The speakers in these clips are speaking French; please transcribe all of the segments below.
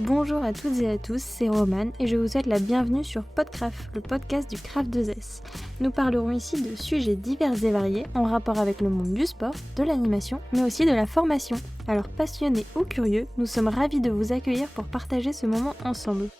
Bonjour à toutes et à tous, c'est Romane et je vous souhaite la bienvenue sur Podcraft, le podcast du Craft 2S. Nous parlerons ici de sujets divers et variés en rapport avec le monde du sport, de l'animation, mais aussi de la formation. Alors passionnés ou curieux, nous sommes ravis de vous accueillir pour partager ce moment ensemble.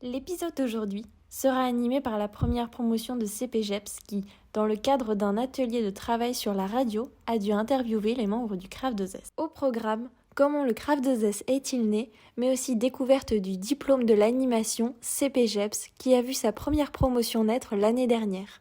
L'épisode d'aujourd'hui sera animé par la première promotion de CPGEPS qui, dans le cadre d'un atelier de travail sur la radio, a dû interviewer les membres du Craft 2S. Au programme, comment le Craft 2S est-il né, mais aussi découverte du diplôme de l'animation CPGEPS qui a vu sa première promotion naître l'année dernière.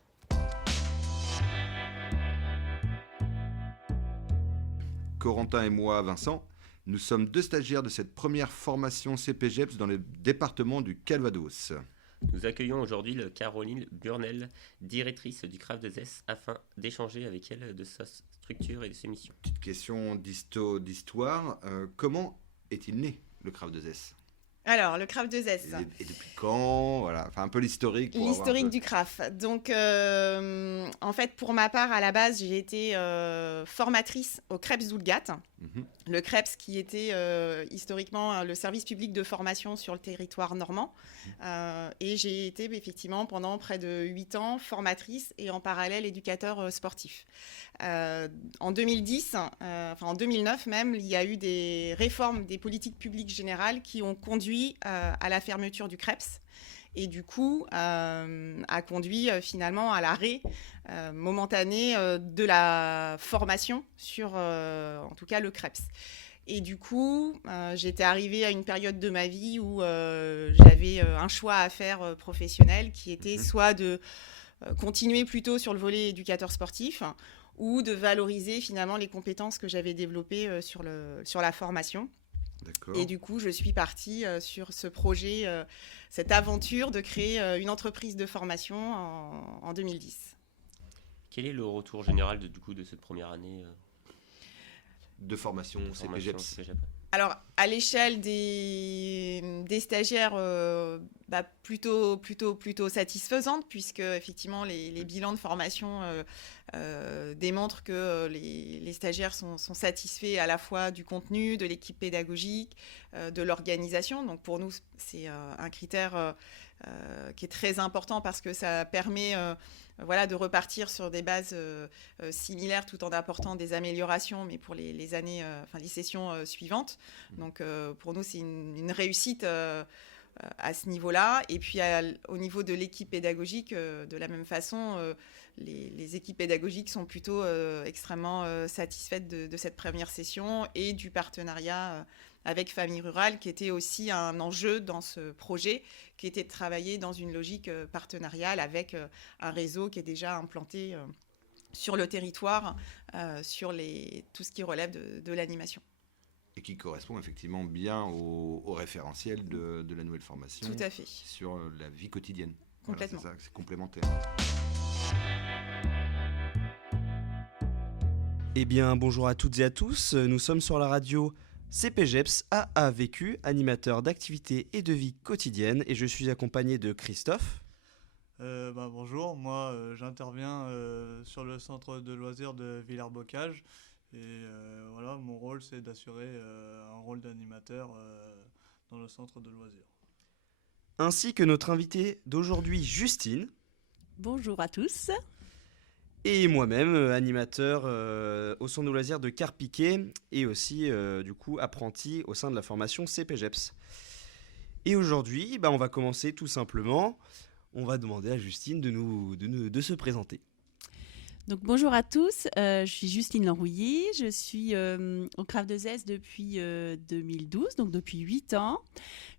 Corentin et moi, Vincent, nous sommes deux stagiaires de cette première formation CPGEPS dans le département du Calvados. Nous accueillons aujourd'hui Caroline Burnel, directrice du Craft 2S, afin d'échanger avec elle de sa structure et de ses missions. Petite question d'histoire, comment est-il né le Craft 2S ? Alors, le Craft 2S. Et depuis quand ? Voilà, enfin un peu l'historique. L'historique du Craft. Donc, en fait, pour ma part, à la base, j'ai été formatrice au CREPS d'Oulgat. Le CREPS qui était historiquement le service public de formation sur le territoire normand. Et j'ai été effectivement pendant près de 8 ans formatrice et en parallèle éducateur sportif. En 2010, en 2009 même, il y a eu des réformes des politiques publiques générales qui ont conduit à la fermeture du CREPS. Et du coup, a conduit finalement à l'arrêt momentané de la formation sur, en tout cas, le CREPS. Et du coup, j'étais arrivée à une période de ma vie où j'avais un choix à faire professionnel qui était soit de continuer plutôt sur le volet éducateur sportif ou de valoriser finalement les compétences que j'avais développées sur la formation. D'accord. Et du coup, je suis partie sur ce projet, cette aventure de créer une entreprise de formation en 2010. Quel est le retour général de cette première année de formation CPGEPS. Alors, à l'échelle des stagiaires, plutôt satisfaisante, puisque effectivement les bilans de formation démontrent que les stagiaires sont satisfaits à la fois du contenu, de l'équipe pédagogique, de l'organisation. Donc pour nous, c'est un critère qui est très important parce que ça permet de repartir sur des bases similaires tout en apportant des améliorations, mais pour les années, les sessions suivantes. Donc pour nous, c'est une réussite à ce niveau-là. Et puis au niveau de l'équipe pédagogique, de la même façon, les équipes pédagogiques sont plutôt extrêmement satisfaites de cette première session et du partenariat avec Famille Rurale, qui était aussi un enjeu dans ce projet, qui était de travailler dans une logique partenariale avec un réseau qui est déjà implanté sur le territoire, sur tout ce qui relève de l'animation. Et qui correspond effectivement bien au référentiel de la nouvelle formation. Tout à fait. Sur la vie quotidienne. Complètement. Voilà, c'est complémentaire. Eh bien, bonjour à toutes et à tous. Nous sommes sur la radio CPGEPS AAVQ, animateur d'activités et de vie quotidienne. Et je suis accompagné de Christophe. Bonjour, moi j'interviens sur le centre de loisirs de Villers-Bocage. Et mon rôle, c'est d'assurer un rôle d'animateur dans le centre de loisirs. Ainsi que notre invitée d'aujourd'hui, Justine. Bonjour à tous. Et moi-même, animateur au centre de loisirs de Carpiquet et aussi, apprenti au sein de la formation CPGEPS. Et aujourd'hui, on va commencer tout simplement. On va demander à Justine de se présenter. Donc, bonjour à tous, je suis Justine Lenrouilly, je suis au Craft 2S depuis 2012, donc depuis 8 ans,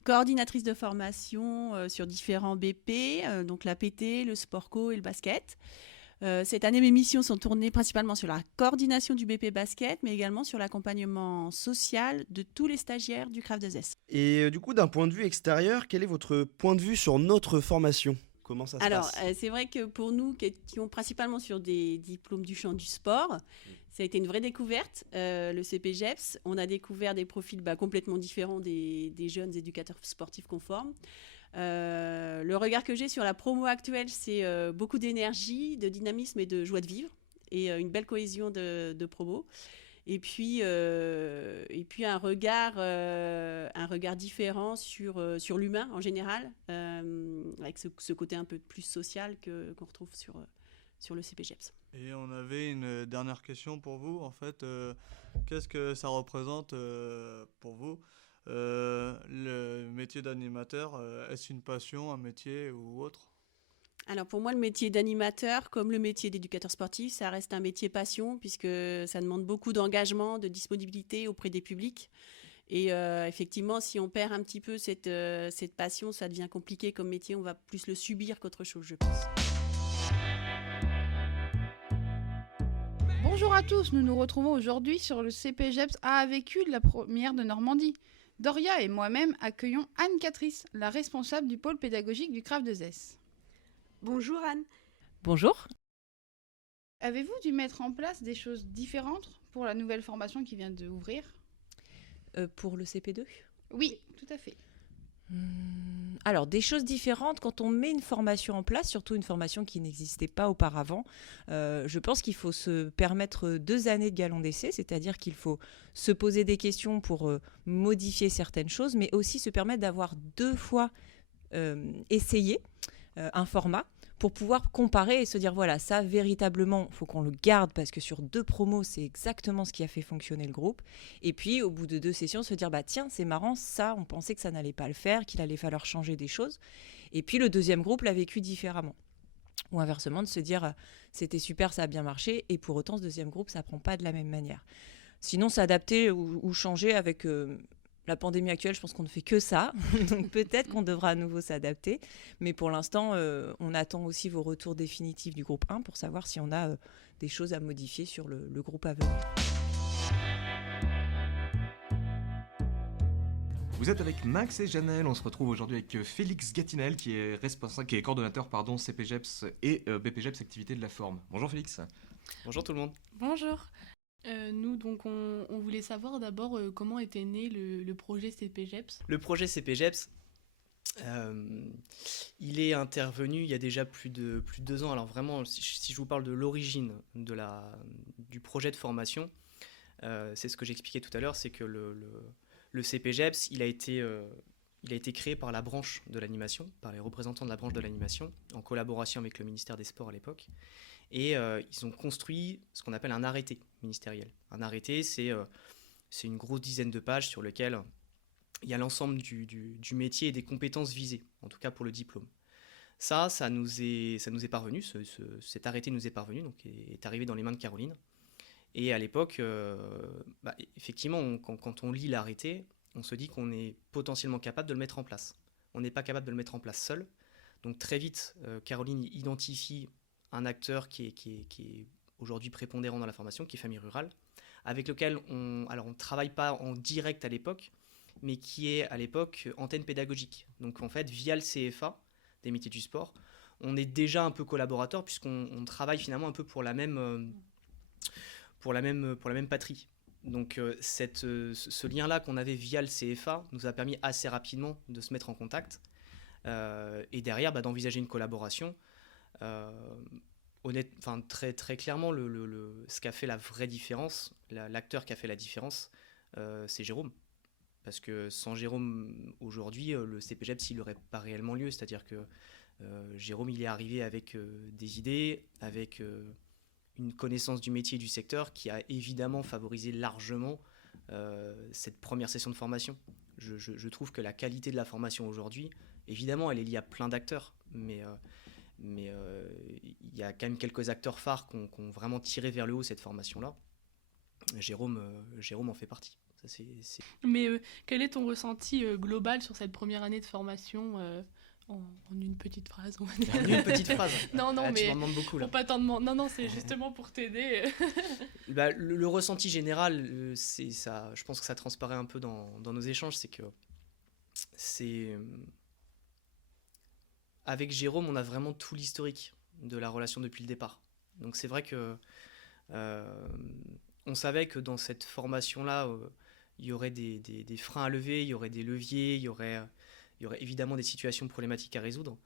coordinatrice de formation sur différents BP, donc la PT, le sport co et le basket. Cette année, mes missions sont tournées principalement sur la coordination du BP basket, mais également sur l'accompagnement social de tous les stagiaires du Craft 2S. Et du coup, d'un point de vue extérieur, quel est votre point de vue sur notre formation ? Comment ça se passe ? C'est vrai que pour nous qui étions principalement sur des diplômes du champ du sport, ça a été une vraie découverte, le CPGEPS. On a découvert des profils complètement différents des jeunes éducateurs sportifs qu'on forme. Le regard que j'ai sur la promo actuelle, c'est beaucoup d'énergie, de dynamisme et de joie de vivre, et une belle cohésion de promo. et puis un regard différent sur l'humain en général, avec ce côté un peu plus social qu'on retrouve sur le CPGEPS. Et on avait une dernière question pour vous. En fait, qu'est-ce que ça représente pour vous le métier d'animateur? Est-ce une passion, un métier ou autre? Alors pour moi, le métier d'animateur, comme le métier d'éducateur sportif, ça reste un métier passion, puisque ça demande beaucoup d'engagement, de disponibilité auprès des publics. Et effectivement, si on perd un petit peu cette passion, ça devient compliqué comme métier. On va plus le subir qu'autre chose, je pense. Bonjour à tous, nous nous retrouvons aujourd'hui sur le CPGEPS a vécu de la première de Normandie. Doria et moi-même accueillons Anne Catrice, la responsable du pôle pédagogique du CRAF de Zes. Bonjour Anne. Bonjour. Avez-vous dû mettre en place des choses différentes pour la nouvelle formation qui vient d'ouvrir ? Pour le CP2 ? Oui, tout à fait. Alors, des choses différentes, quand on met une formation en place, surtout une formation qui n'existait pas auparavant, je pense qu'il faut se permettre 2 années de galon d'essai, c'est-à-dire qu'il faut se poser des questions pour modifier certaines choses, mais aussi se permettre d'avoir 2 fois essayé un format pour pouvoir comparer et se dire voilà, ça véritablement, il faut qu'on le garde parce que sur 2 promos, c'est exactement ce qui a fait fonctionner le groupe. Et puis, au bout de 2 sessions, se dire bah tiens, c'est marrant, ça, on pensait que ça n'allait pas le faire, qu'il allait falloir changer des choses. Et puis, le deuxième groupe l'a vécu différemment. Ou inversement, de se dire c'était super, ça a bien marché, et pour autant, ce deuxième groupe, ça ne prend pas de la même manière. Sinon, s'adapter ou changer avec la pandémie actuelle, je pense qu'on ne fait que ça. Donc peut-être qu'on devra à nouveau s'adapter. Mais pour l'instant, on attend aussi vos retours définitifs du groupe 1 pour savoir si on a des choses à modifier sur le groupe à venir. Vous êtes avec Max et Janelle. On se retrouve aujourd'hui avec Félix Gatinel, qui est responsable, qui est coordonnateur CPGEPS et BPGEPS Activité de la Forme. Bonjour Félix. Bonjour tout le monde. Bonjour. Nous, donc, on voulait savoir d'abord comment était né le projet CPGEPS. Le projet CPGEPS, il est intervenu il y a déjà plus de 2 ans. Alors vraiment, si je vous parle de l'origine du projet de formation, c'est ce que j'expliquais tout à l'heure, c'est que le CPGEPS, il a été créé par la branche de l'animation, par les représentants de la branche de l'animation, en collaboration avec le ministère des Sports à l'époque. Et ils ont construit ce qu'on appelle un arrêté ministériel. Un arrêté, c'est une grosse dizaine de pages sur lequel il y a l'ensemble du métier et des compétences visées, en tout cas pour le diplôme. Ça nous est parvenu, cet arrêté nous est parvenu, donc est arrivé dans les mains de Caroline. Et à l'époque, effectivement, quand on lit l'arrêté, on se dit qu'on est potentiellement capable de le mettre en place. On n'est pas capable de le mettre en place seul. Donc très vite, Caroline identifie un acteur qui est aujourd'hui prépondérant dans la formation, qui est Famille Rurale, avec lequel on ne travaille pas en direct à l'époque, mais qui est à l'époque antenne pédagogique. Donc en fait, via le CFA des métiers du sport, on est déjà un peu collaborateur puisqu'on travaille finalement un peu pour la même patrie. Donc ce lien-là qu'on avait via le CFA nous a permis assez rapidement de se mettre en contact et derrière d'envisager une collaboration. Très, très clairement, ce qui a fait la vraie différence, l'acteur qui a fait la différence, c'est Jérôme. Parce que sans Jérôme, aujourd'hui, le CPGEPS, il n'aurait pas réellement lieu. C'est-à-dire que Jérôme, il est arrivé avec des idées, avec une connaissance du métier et du secteur qui a évidemment favorisé largement cette première session de formation. Je trouve que la qualité de la formation aujourd'hui, évidemment, elle est liée à plein d'acteurs, mais il y a quand même quelques acteurs phares qui ont vraiment tiré vers le haut cette formation-là. Jérôme en fait partie. Ça, c'est... Mais quel est ton ressenti global sur cette première année de formation en une petite phrase, on va dire. En une petite phrase. Non, mais tu m'en demandes beaucoup là. Pour pas t'en demander. Non, c'est justement pour t'aider. Le ressenti général, c'est ça. Je pense que ça transparaît un peu dans nos échanges, c'est que avec Jérôme, on a vraiment tout l'historique de la relation depuis le départ. Donc c'est vrai que on savait que dans cette formation-là, il y aurait des freins à lever, il y aurait des leviers, il y aurait évidemment des situations problématiques à résoudre.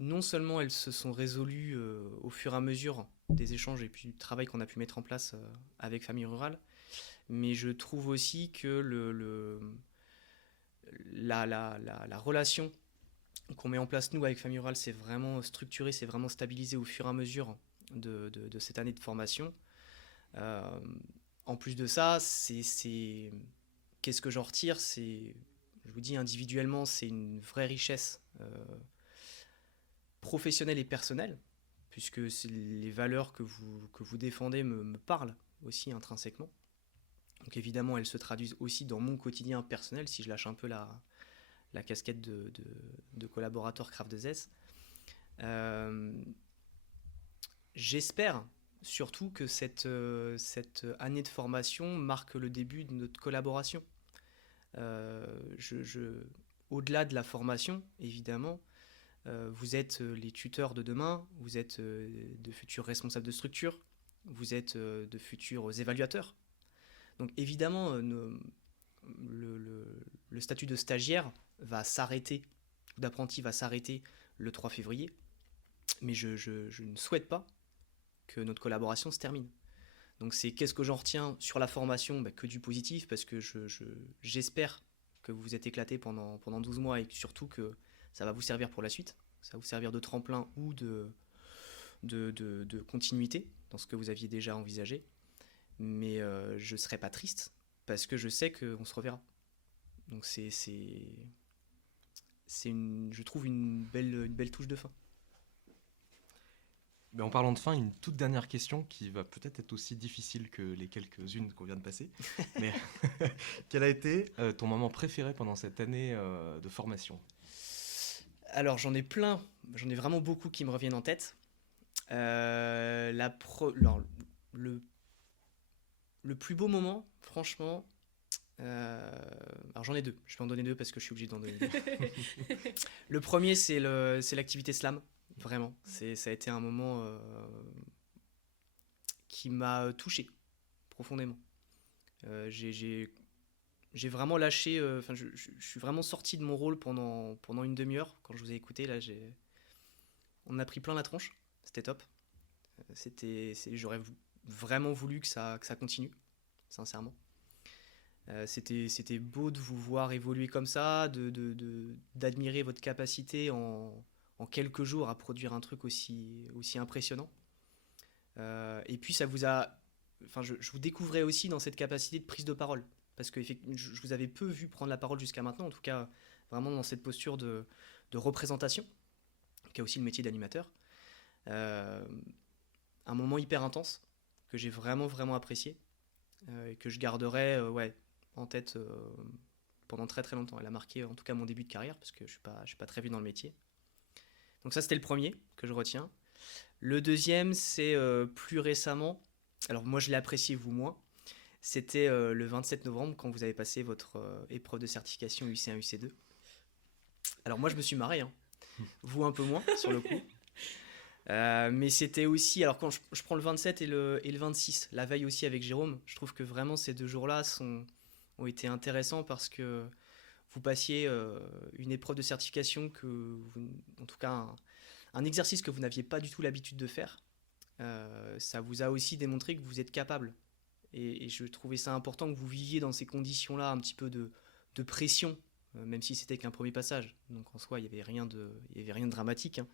non seulement elles se sont résolues au fur et à mesure des échanges et puis du travail qu'on a pu mettre en place avec Famille Rurale, mais je trouve aussi que la relation qu'on met en place, nous, avec Famille Rurale, c'est vraiment structuré, c'est vraiment stabilisé au fur et à mesure de cette année de formation. En plus de ça, qu'est-ce que j'en retire? Je vous dis, individuellement, c'est une vraie richesse professionnelle et personnelle, puisque les valeurs que vous défendez me parlent aussi intrinsèquement. Donc évidemment, elles se traduisent aussi dans mon quotidien personnel, si je lâche un peu la casquette de collaborateur Craft 2S. J'espère surtout que cette année de formation marque le début de notre collaboration. Au-delà de la formation, évidemment, vous êtes les tuteurs de demain, vous êtes de futurs responsables de structure, vous êtes de futurs évaluateurs. Donc évidemment, le statut de stagiaire va s'arrêter, d'apprenti va s'arrêter le 3 février, mais je ne souhaite pas que notre collaboration se termine. Donc qu'est-ce que j'en retiens sur la formation? Que du positif, parce que j'espère que vous vous êtes éclaté pendant 12 mois et surtout que ça va vous servir pour la suite, ça va vous servir de tremplin ou de continuité dans ce que vous aviez déjà envisagé. Mais je ne serai pas triste parce que je sais qu'on se reverra. Donc je trouve une belle touche de fin. Mais en parlant de fin, une toute dernière question qui va peut-être être aussi difficile que les quelques-unes qu'on vient de passer. Mais quel a été ton moment préféré pendant cette année de formation? Alors j'en ai plein, j'en ai vraiment beaucoup qui me reviennent en tête. Le plus beau moment, franchement, alors j'en ai deux, je vais en donner deux parce que je suis obligé d'en donner deux. Le premier, c'est l'activité slam, vraiment. Ça a été un moment qui m'a touché profondément. J'ai vraiment lâché, je suis vraiment sorti de mon rôle pendant une demi-heure. Quand je vous ai écouté, là, on a pris plein la tronche, c'était top. J'aurais vraiment voulu que ça continue, sincèrement. C'était beau de vous voir évoluer comme ça, d'admirer votre capacité en quelques jours à produire un truc aussi impressionnant. Et puis ça vous a... je vous découvrais aussi dans cette capacité de prise de parole, parce que je vous avais peu vu prendre la parole jusqu'à maintenant, en tout cas vraiment dans cette posture de représentation, qui a aussi le métier d'animateur. Un moment hyper intense, que j'ai vraiment, vraiment apprécié, et que je garderai en tête pendant très très longtemps. Elle a marqué en tout cas mon début de carrière, parce que je suis pas très vieux dans le métier. Donc ça, c'était le premier que je retiens. Le deuxième, c'est plus récemment, alors moi je l'ai apprécié, vous moins, c'était le 27 novembre quand vous avez passé votre épreuve de certification UC1, UC2. Alors moi je me suis marré, hein. Vous un peu moins sur le coup. Mais c'était aussi, alors quand je prends le 27 et le 26, la veille aussi avec Jérôme, je trouve que vraiment ces deux jours-là ont été intéressants parce que vous passiez une épreuve de certification en tout cas un exercice que vous n'aviez pas du tout l'habitude de faire. Ça vous a aussi démontré que vous êtes capable. Et je trouvais ça important que vous viviez dans ces conditions-là, un petit peu de pression, même si c'était qu'un premier passage. Donc en soi, il n'y avait rien de dramatique, hein.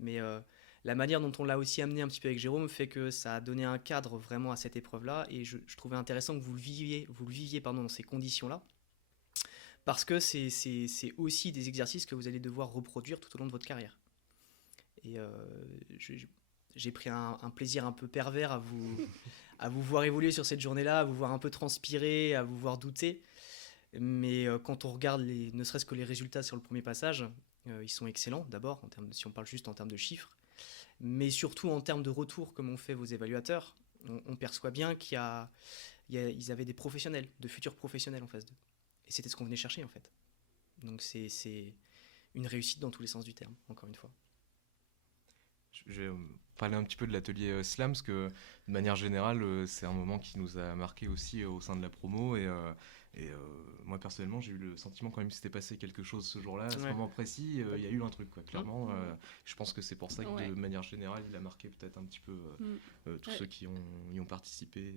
Mais la manière dont on l'a aussi amené un petit peu avec Jérôme fait que ça a donné un cadre vraiment à cette épreuve-là. Et je trouvais intéressant que vous le viviez dans ces conditions-là. Parce que c'est aussi des exercices que vous allez devoir reproduire tout au long de votre carrière. Et j'ai pris un plaisir un peu pervers à vous voir évoluer sur cette journée-là, à vous voir un peu transpirer, à vous voir douter. Mais quand on regarde ne serait-ce que les résultats sur le premier passage, ils sont excellents d'abord, si on parle juste en termes de chiffres. Mais surtout en termes de retour, comme ont fait vos évaluateurs, on perçoit bien qu'ils avaient des professionnels, de futurs professionnels en face d'eux. Et c'était ce qu'on venait chercher en fait. Donc c'est une réussite dans tous les sens du terme, encore une fois. Je vais parler un petit peu de l'atelier Slam, parce que de manière générale, c'est un moment qui nous a marqué aussi au sein de la promo. Et Et moi personnellement, j'ai eu le sentiment quand même que s'était passé quelque chose ce jour-là, à ce Ouais. moment précis, il y a eu un truc, quoi, clairement. Je pense que c'est pour ça que Ouais. de manière générale, il a marqué peut-être un petit peu tous Ouais. ceux qui y ont participé.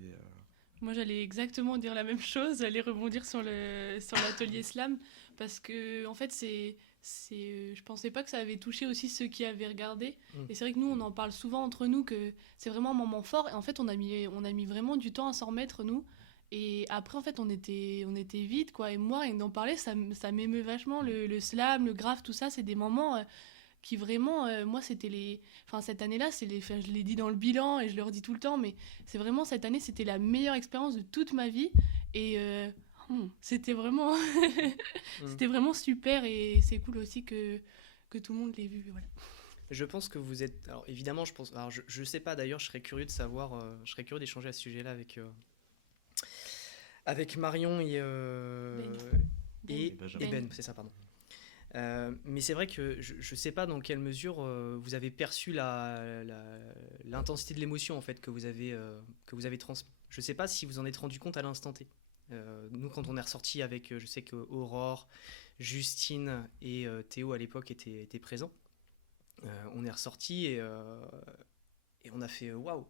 Moi, j'allais exactement dire la même chose, j'allais rebondir sur l'atelier slam, parce que, en fait, je pensais pas que ça avait touché aussi ceux qui avaient regardé. Et c'est vrai que nous, on en parle souvent entre nous, que c'est vraiment un moment fort. Et en fait, on a mis vraiment du temps à s'en remettre, nous. Et après, en fait, on était vite, quoi. Et moi, rien que d'en parler, ça m'émeut vachement. Le slam, le graphe, tout ça, c'est des moments qui vraiment, moi, c'était cette année-là, je l'ai dit dans le bilan et je le redis tout le temps, mais c'est vraiment, cette année, c'était la meilleure expérience de toute ma vie. Et c'était vraiment, c'était vraiment super, et c'est cool aussi que tout le monde l'ait vu, voilà. Je pense que vous êtes. Alors évidemment, je sais pas d'ailleurs, je serais curieux de savoir, je serais curieux d'échanger à ce sujet-là avec Marion et Benjamin. Ben, c'est ça, pardon. Mais c'est vrai que je ne sais pas dans quelle mesure vous avez perçu l'intensité de l'émotion en fait que vous avez transmis. Je ne sais pas si vous en êtes rendu compte à l'instant T. Nous, quand on est ressorti avec, je sais que Aurore, Justine et Théo à l'époque étaient présents. On est ressorti et on a fait waouh.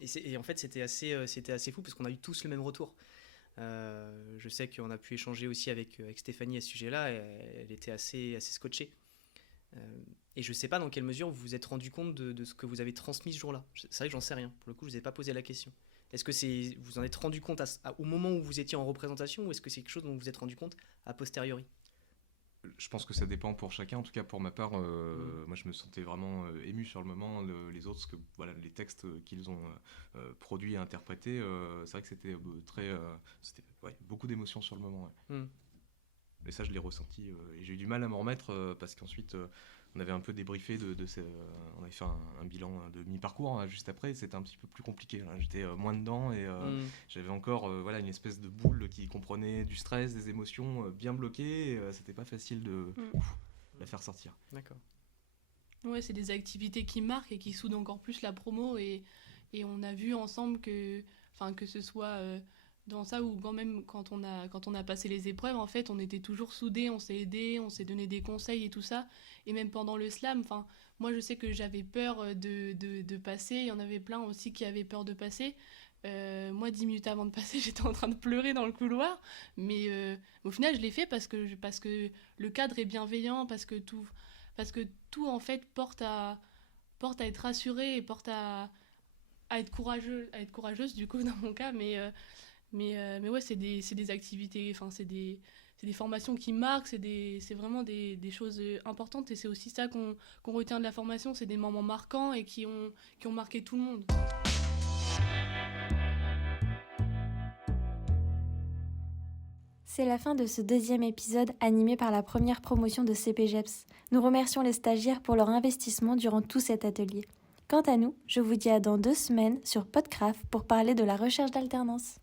Et en fait, c'était assez fou parce qu'on a eu tous le même retour. Je sais qu'on a pu échanger aussi avec Stéphanie à ce sujet-là, et elle était assez scotchée. Et je ne sais pas dans quelle mesure vous vous êtes rendu compte de ce que vous avez transmis ce jour-là. C'est vrai que j'en sais rien. Pour le coup, je ne vous ai pas posé la question. Est-ce que vous en êtes rendu compte au moment où vous étiez en représentation, ou est-ce que c'est quelque chose dont vous vous êtes rendu compte a posteriori ? Je pense que ça dépend pour chacun. En tout cas, pour ma part, moi, je me sentais vraiment ému sur le moment. Les autres, les textes qu'ils ont produits et interprétés, c'est vrai que c'était beaucoup d'émotions sur le moment. Ouais. Et ça, je l'ai ressenti. Et j'ai eu du mal à m'en remettre parce qu'ensuite, on avait un peu débriefé on avait fait un bilan de mi-parcours juste après. C'était un petit peu plus compliqué. Là. J'étais moins dedans et j'avais encore une espèce de boule qui comprenait du stress, des émotions bien bloquées. Et, c'était pas facile de la faire sortir. D'accord. Ouais, c'est des activités qui marquent et qui soudent encore plus la promo, et on a vu ensemble que ce soit dans ça, ou quand on a passé les épreuves, en fait, on était toujours soudés, on s'est aidés, on s'est donné des conseils et tout ça. Et même pendant le slam, moi je sais que j'avais peur de passer, il y en avait plein aussi qui avaient peur de passer. Moi, 10 minutes avant de passer, j'étais en train de pleurer dans le couloir, mais au final, je l'ai fait parce que le cadre est bienveillant, parce que tout en fait porte à être rassuré et porte à être courageuse du coup dans mon cas, mais ouais, c'est des activités, c'est des formations qui marquent, c'est vraiment des choses importantes, et c'est aussi ça qu'on retient de la formation, c'est des moments marquants et qui ont marqué tout le monde. C'est la fin de ce deuxième épisode animé par la première promotion de CPGEPS. Nous remercions les stagiaires pour leur investissement durant tout cet atelier. Quant à nous, je vous dis à dans 2 semaines sur Podcraft pour parler de la recherche d'alternance.